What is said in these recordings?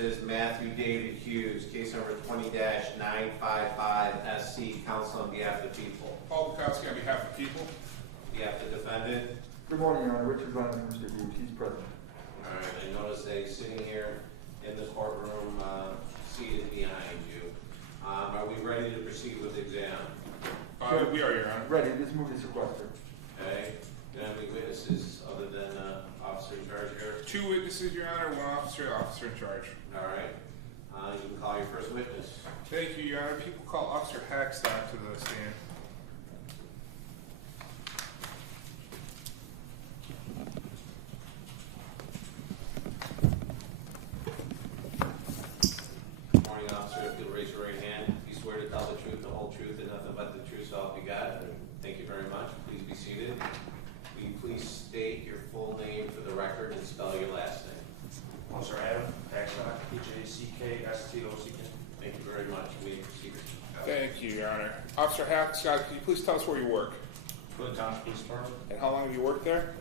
versus Matthew David Hughes, case number 20-955 SC, counsel on behalf of the people. Paul Bukowski on behalf of the people. On behalf of the defendant. Good morning, Your Honor. Richard Ryan, Mr. Hughes. He's present. All right, I notice that he's sitting here in the courtroom, seated behind you. Are we ready to proceed with the exam? We are, Your Honor. Ready. This move is sequestered. Okay. Do you have any witnesses other than officer in charge here? 2 witnesses, Your Honor, 1 officer in charge. All right. You can call your first witness. Thank you, Your Honor. People call Officer Hackstock to the stand. Good morning, officer. If you'll raise your right hand. If you swear to tell the truth, the whole truth, and nothing but the truth, so help you God. Thank you very much. Please be seated. Will you please state your full name for the record and spell your last name? Officer Adam Hackstock, H-A-C-K-S-T-O-C-K. Thank you very much. You may proceed. Thank you, Your Honor. Officer Hackstock, can you please tell us where you work? Clinton Township Police Department. And how long have you worked there?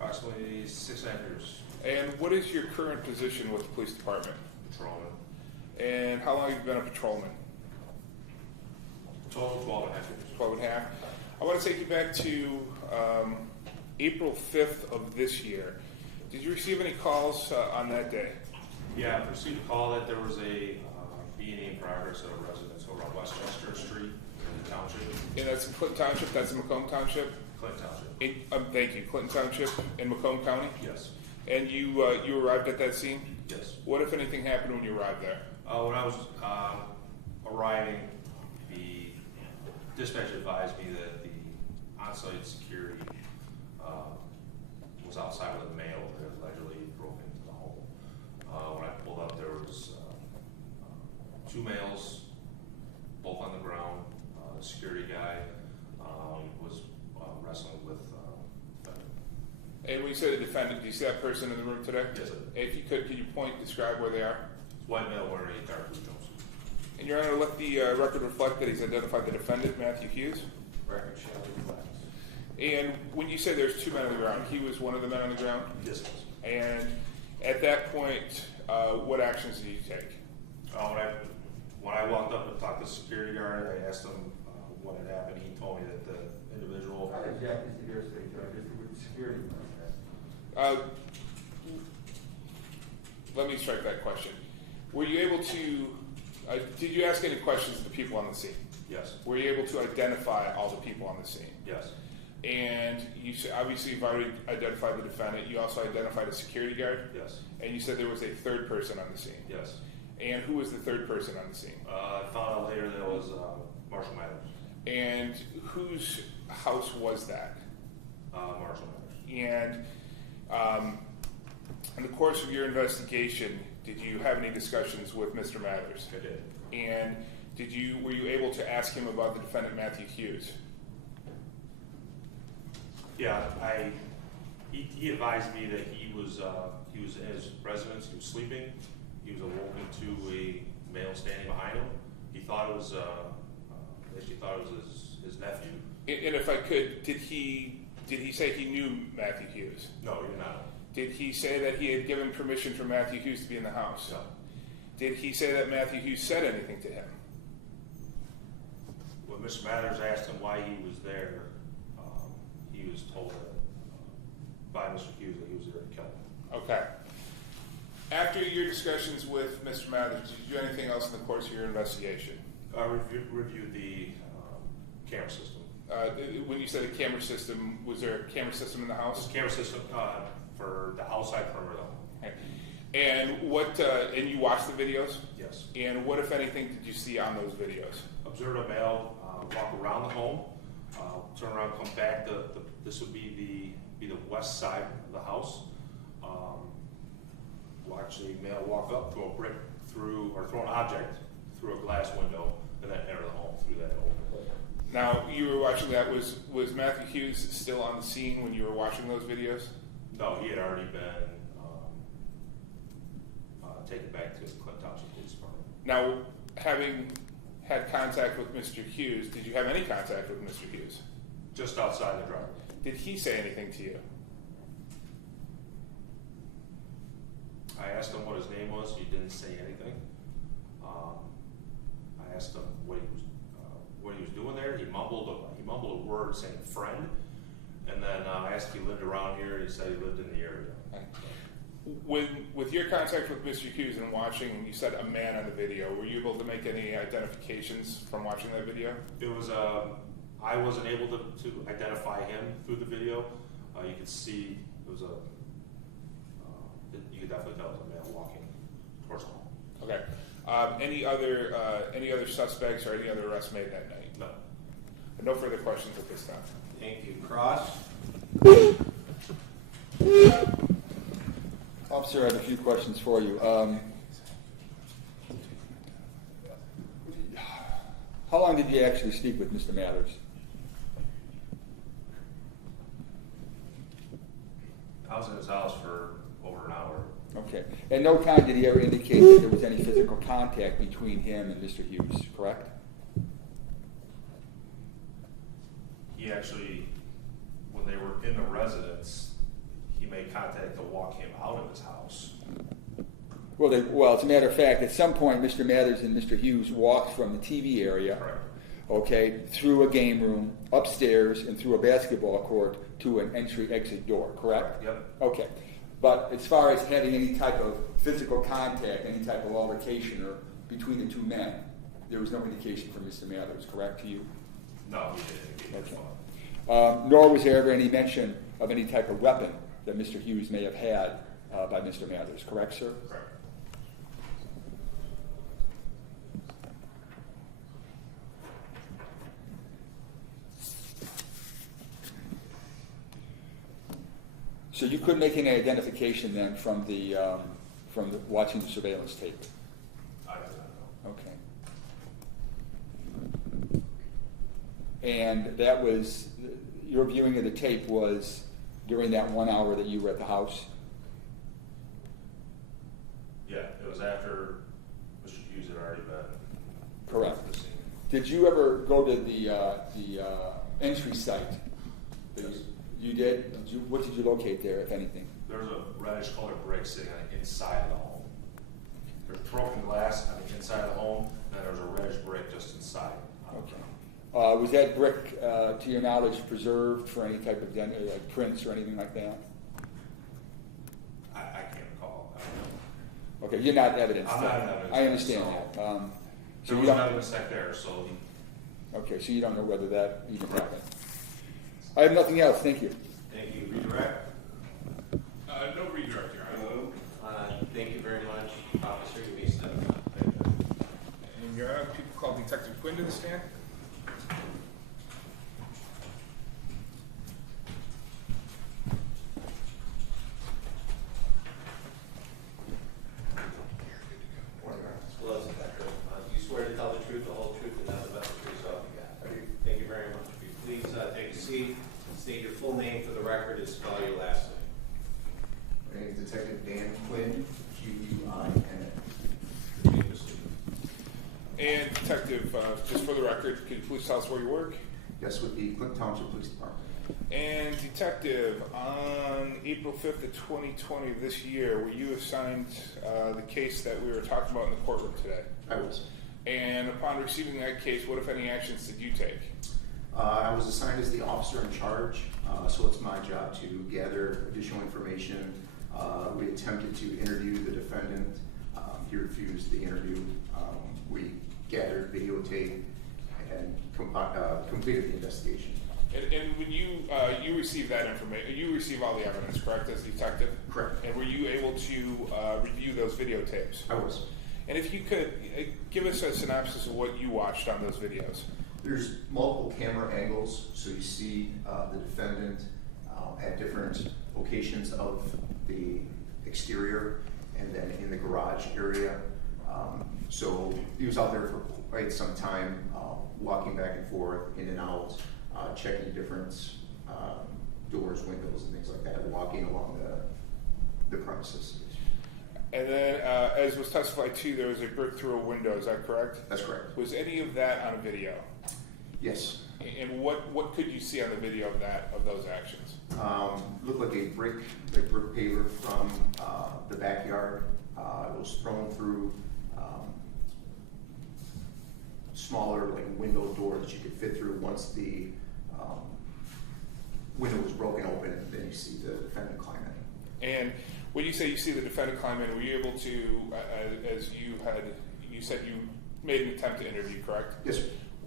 Approximately 6.5 years. And what is your current position with the police department? Patrolman. And how long have you been a patrolman? Total 12.5 years. 12 and a half. I want to take you back to April 5th of this year. Did you receive any calls on that day? Yeah, I received a call that there was a B&E in progress at a residence over on Westchester Street in the Township. And that's in Clinton Township? That's in Macomb Township? Clinton Township. Thank you. Clinton Township in Macomb County? Yes. And you arrived at that scene? Yes. What, if anything, happened when you arrived there? When I was arriving, the dispatch advised me that the on-site security was outside with a male that allegedly broke into the home. When I pulled up, there was 2 males, both on the ground. The security guy was wrestling with the defendant. And when you say the defendant, do you see that person in the room today? Yes, sir. If you could you describe where they are? White male wearing a dark blue jumpsuit. And Your Honor, let the record reflect that he's identified the defendant, Matthew Hughes. Record shall reflect. And when you say there's 2 men on the ground, he was one of the men on the ground? Yes, it was. And at that point, what actions did you take? When I walked up and talked to the security guard, I asked him what had happened. He told me that the individual. How exactly is the hearsay, Judge? Is it with security? Let me strike that question. Were you able to, did you ask any questions of the people on the scene? Yes. Were you able to identify all the people on the scene? Yes. And obviously you've already identified the defendant. You also identified a security guard? Yes. And you said there was a 3rd person on the scene? Yes. And who was the 3rd person on the scene? I found out later that it was Marshall Mathers. And whose house was that? Marshall Mathers. And in the course of your investigation, did you have any discussions with Mr. Mathers? I did. And were you able to ask him about the defendant Matthew Hughes? Yeah, he advised me that he was in his residence. He was sleeping. He was awoken to a male standing behind him. He thought it was his nephew. And if I could, did he say he knew Matthew Hughes? No, he did not. Did he say that he had given permission for Matthew Hughes to be in the house? No. Did he say that Matthew Hughes said anything to him? When Mr. Mathers asked him why he was there, he was told by Mr. Hughes that he was there to kill him. Okay. After your discussions with Mr. Mathers, did you do anything else in the course of your investigation? I reviewed the camera system. When you said a camera system, was there a camera system in the house? Camera system for the outside perimeter. Okay. And and you watched the videos? Yes. And what, if anything, did you see on those videos? Observed a male walk around the home, turn around, come back. This would be the west side of the house. Watch a male walk up, throw a brick through, or throw an object through a glass window, and then enter the home through that opening. Now, you were watching that. Was Matthew Hughes still on the scene when you were watching those videos? No, he had already been taken back to the Clinton Township Police Department. Now, having had contact with Mr. Hughes, did you have any contact with Mr. Hughes? Just outside the driveway. Did he say anything to you? I asked him what his name was. He didn't say anything. I asked him what he was doing there. He mumbled a word saying friend, and then I asked if he lived around here. He said he lived in the area. With your contact with Mr. Hughes and watching, you said a man on the video. Were you able to make any identifications from watching that video? It was I wasn't able to identify him through the video. You could see it was you could definitely tell it was a male walking towards the home. Okay. Any other suspects or any other arrests made that night? No. No further questions at this time. Thank you. Cross? Officer, I have a few questions for you. How long did you actually speak with Mr. Mathers? I was in his house for over an hour. Okay. At no time did he ever indicate that there was any physical contact between him and Mr. Hughes, correct? He actually, when they were in the residence, he made contact to walk him out of his house. Well, as a matter of fact, at some point, Mr. Mathers and Mr. Hughes walked from the TV area, Correct. okay, through a game room, upstairs, and through a basketball court to an entry-exit door, correct? Yep. Okay. But as far as having any type of physical contact, any type of altercation or between the two men, there was no indication from Mr. Mathers, correct to you? No, he didn't. He didn't. Okay. Nor was there ever any mention of any type of weapon that Mr. Hughes may have had by Mr. Mathers, correct, sir? Correct. So you couldn't make any identification then from the watching the surveillance tape? I do not know. Okay. And that was, your viewing of the tape was during that 1 hour that you were at the house? Yeah, it was after Mr. Hughes had already been. Correct. at the scene. Did you ever go to the entry site? Yes. You did? What did you locate there, if anything? There was a reddish colored brick sitting on the inside of the home. There's broken glass on the inside of the home, and there was a reddish brick just inside. Okay. Was that brick, to your knowledge, preserved for any type of like prints or anything like that? I can't recall. I don't know. Okay, you're not evidence. I'm not an evidence. I understand so that. So there you was an don't. evidence tech there, so Okay, so you don't know whether that even happened. I have nothing else. Thank you. Thank you. Redirect? No redirect, Your Honor. Thank you very much, officer. You may step up. And Your Honor, people call Detective Quinn to the stand. Hello, Detective. Do you swear to tell the truth, the whole truth, and nothing but the truth, so help you God? I do. Thank you very much. If you please take a seat, state your full name for the record, and spell your last name. My name is Detective Dan Quinn, Quinn. You may proceed. And Detective, just for the record, could you please tell us where you work? Yes, with the Clinton Township Police Department. And Detective, on April 5th of 2020 of this year, were you assigned the case that we were talking about in the courtroom today? I was. And upon receiving that case, what, if any, actions did you take? I was assigned as the officer in charge, so it's my job to gather additional information. We attempted to interview the defendant. He refused the interview. We gathered videotape and completed the investigation. And when you received that information, you received all the evidence, correct, as detective? Correct. And were you able to review those videotapes? I was. And if you could, give us a synopsis of what you watched on those videos. There's multiple camera angles, so you see the defendant at different locations of the exterior and then in the garage area. So he was out there for quite some time, walking back and forth, in and out, checking different doors, windows, and things like that, walking along the premises. And then, as was testified to, there was a brick through a window, is that correct? That's correct. Was any of that on a video? Yes. And what could you see on the video of those actions? Looked like a brick paver from the backyard. It was thrown through smaller like window door that you could fit through. Once the window was broken open, then you see the defendant climb in. And when you say you see the defendant climb in, were you able to, as you said you made an attempt to interview, correct? Yes, sir.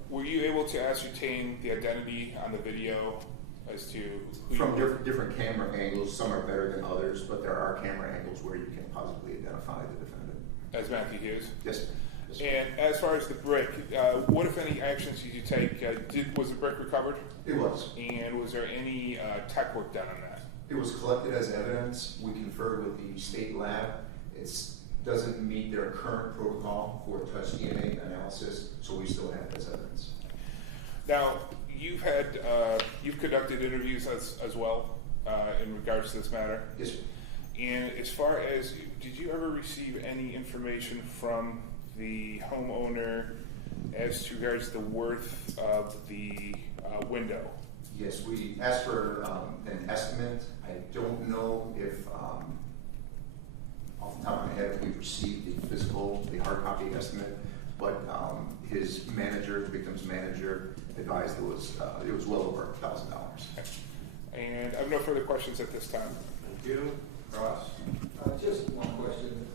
Were you able to ascertain the identity on the video as to who From you different camera angles, some are better than others, but there are camera angles where you can positively identify the defendant. as Matthew Hughes? Yes, sir. Yes, sir. And as far as the brick, what if any actions did you take? Was the brick recovered? It was. And was there any tech work done on that? It was collected as evidence. We conferred with the state lab. It doesn't meet their current protocol for touch DNA analysis, so we still have it as evidence. Now, you've conducted interviews as well in regards to this matter. Yes, sir. And as far as, did you ever receive any information from the homeowner as to regards to the worth of the window? Yes, we asked for an estimate. I don't know if, off the top of my head, if we received the hard copy estimate, but his manager, the victim's manager, advised it was well over $1,000. And I have no further questions at this time. Thank you. Ross? Just one question.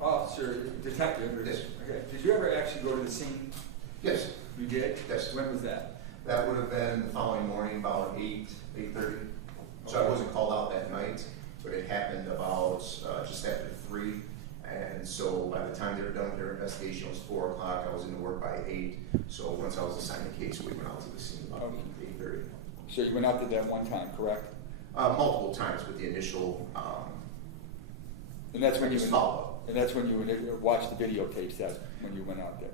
Officer, detective, Yes. okay, did you ever actually go to the scene? Yes, You did? Yes. When was that? that would have been the following morning, about 8:30. So I wasn't called out that night, but it happened about just after 3. And so by the time they were done with their investigation, it was 4 o'clock. I was into work by 8. So once I was assigned the case, we went out to the scene about 8:30. So you went out there that one time, correct? Multiple times with the initial And that's when you follow-up. And that's when you watched the videotapes. That when you went out there.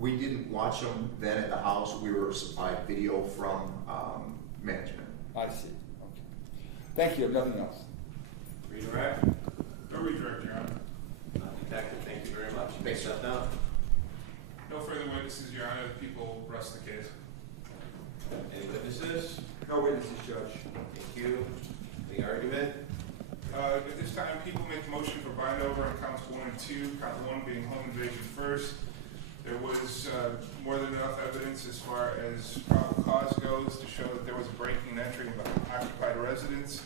We didn't watch them then at the house. We were supplied video from management. I see. Okay. Thank you. I have nothing else. Redirect? No redirect, Your Honor. Detective, thank you very much. Thanks. Step down. No further witnesses, Your Honor. The people rest the case. Any witnesses? No witnesses, Judge. Thank you. The argument? At this time, people make a motion for bind over on counts 1 and 2, count 1 being home invasion first. There was more than enough evidence as far as probable cause goes to show that there was a breaking and entering of an occupied residence.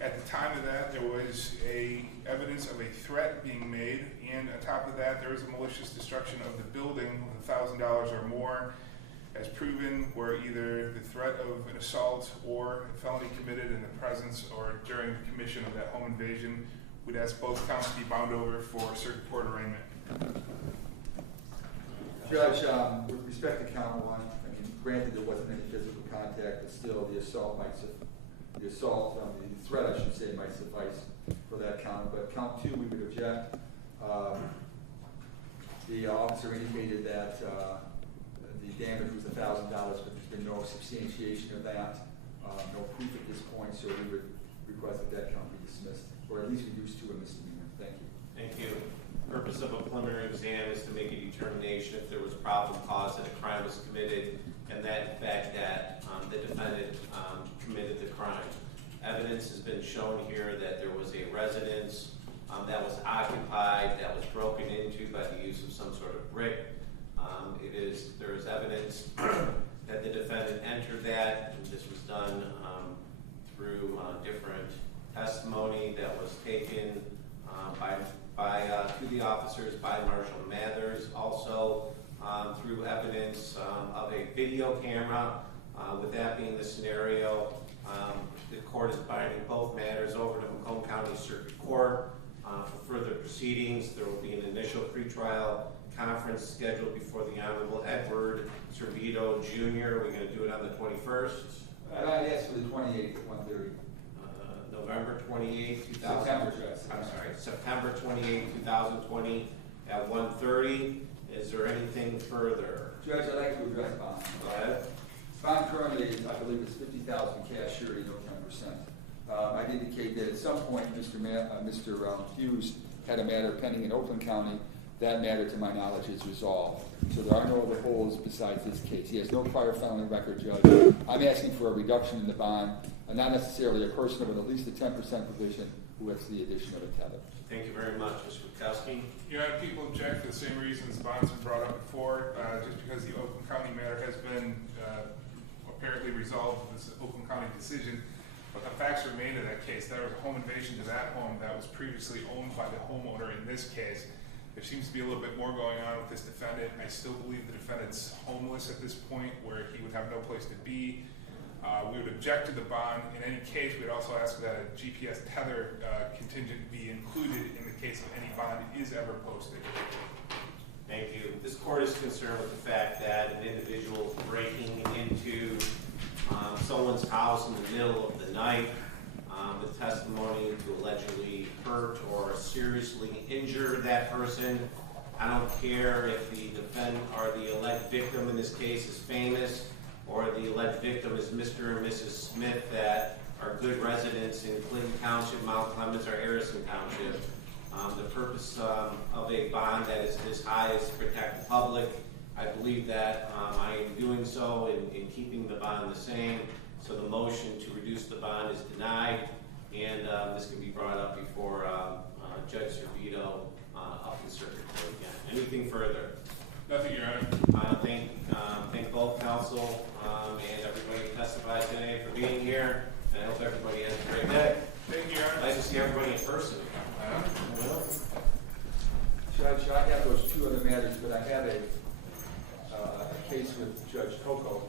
At the time of that, there was evidence of a threat being made, and on top of that, there was a malicious destruction of the building with $1,000 or more, as proven where either the threat of an assault or a felony committed in the presence or during the commission of that home invasion. We'd ask both counts to be bound over for circuit court arraignment. Judge, with respect to count 1, I mean, granted there wasn't any physical contact, but still the threat, I should say, might suffice for that count. But count 2, we would object. The officer indicated that the damage was $1,000, but there's been no substantiation of that, no proof at this point, so we would request that count be dismissed, or at least reduced to a misdemeanor. Thank you. Thank you. Purpose of a preliminary exam is to make a determination if there was probable cause that a crime was committed, and that in fact that the defendant committed the crime. Evidence has been shown here that there was a residence that was occupied, that was broken into by the use of some sort of brick. There is evidence that the defendant entered that, and this was done through different testimony that was taken to the officers by Marshal Mathers, also through evidence of a video camera. With that being the scenario, the court is binding both matters over to Macomb County Circuit Court for further proceedings. There will be an initial pretrial conference scheduled before the Honorable Edward Servito Jr. We're going to do it on the 21st. I asked for the 28th at 1:30. November 28th, September 28th, 2020 at 1:30. Is there anything further? Judge, I'd like to address bond. Go ahead. Bond currently, I believe, is $50,000 cash, surety, no 10%. I'd indicate that at some point, Mr. Hughes had a matter pending in Oakland County that matter, to my knowledge, is resolved. So there are no other holes besides this case. He has no prior felony record, Judge. I'm asking for a reduction in the bond, and not necessarily a personal, but at least a 10% provision with the addition of a tether. Thank you very much, Mr. Witkowski. Your Honor, people object for the same reasons the bond's been brought up before, just because the Oakland County matter has been apparently resolved with this Oakland County decision. But the facts remain in that case. There was a home invasion to that home that was previously owned by the homeowner in this case. There seems to be a little bit more going on with this defendant. I still believe the defendant's homeless at this point, where he would have no place to be. We would object to the bond. In any case, we'd also ask that a GPS tether contingent be included in the case of any bond is ever posted. Thank you. This court is concerned with the fact that an individual breaking into someone's house in the middle of the night with testimony to allegedly hurt or seriously injure that person. I don't care if the defendant or the alleged victim in this case is famous, or the alleged victim is Mr. and Mrs. Smith that are good residents in Clinton Township, Mount Clemens, or Harrison Township. The purpose of a bond that is this high is to protect the public. I believe that I am doing so in keeping the bond the same. So the motion to reduce the bond is denied, and this can be brought up before Judge Servito up in circuit court again. Anything further? Nothing, Your Honor. Thank both counsel and everybody who testified today for being here, and I hope everybody has a great day. Thank you, Your Honor. Nice to see everybody in person. Judge, I have those two other matters, but I have a case with Judge Coco